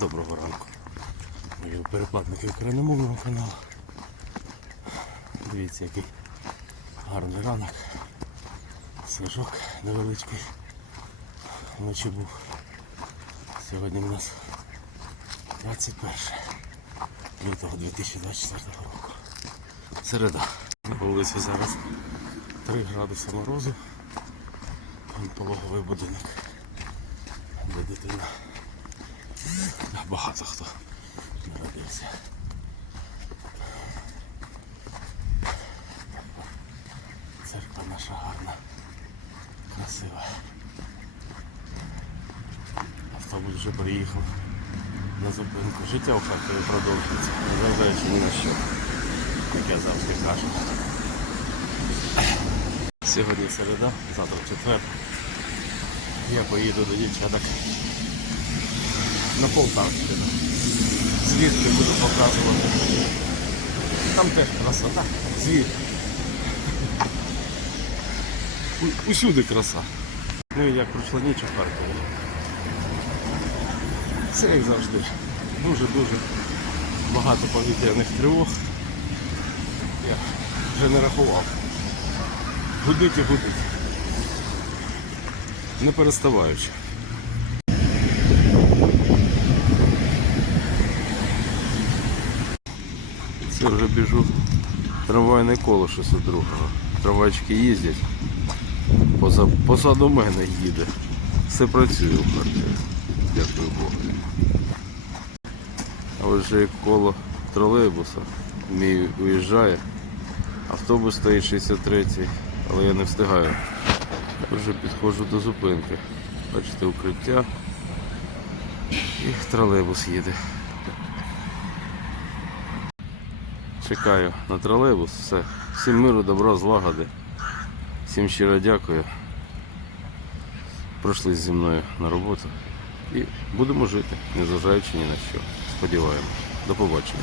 Доброго ранку. Мої перекладники україномовного каналу. Дивіться, який гарний ранок. Сніжок невеличкий. Вночі був. Сьогодні у нас 21 лютого 2024 року. Середа. На вулиці зараз 3 градуси морозу. Вон пологовий будинок. Де дитина. Багато хто народився. Церква наша гарна, красива. Автобус вже приїхав на зупинку. Життя у Харкові продовжується, незважаючи ні на що, як я завжди кажу. Сьогодні середа, завтра четвер. Я поїду до дівчаток на Полтавщину. Звідки буду показувати. Там теж красота. Звідки. Усюди краса. Ну і як пройшла ніч у Харкові. Все як завжди. Дуже-дуже багато повітряних тривог. Я вже не рахував. Гудить і гудить. Не переставаючи. Це вже біжу трамвайне коло 602. Трамвайчики їздять. Поза, позаду мене їде. Все працює в Харкові. Дякую Богу. А ось же коло тролейбуса. Мій уїжджає. Автобус стоїть 63-й, але я не встигаю. Вже підходжу до зупинки. Бачите, укриття. І тролейбус їде. Чекаю на тролейбус. Все. Всім миру, добра, злагоди. Всім щиро дякую. Пройшли зі мною на роботу. І будемо жити, незважаючи ні на що. Сподіваємось. До побачення.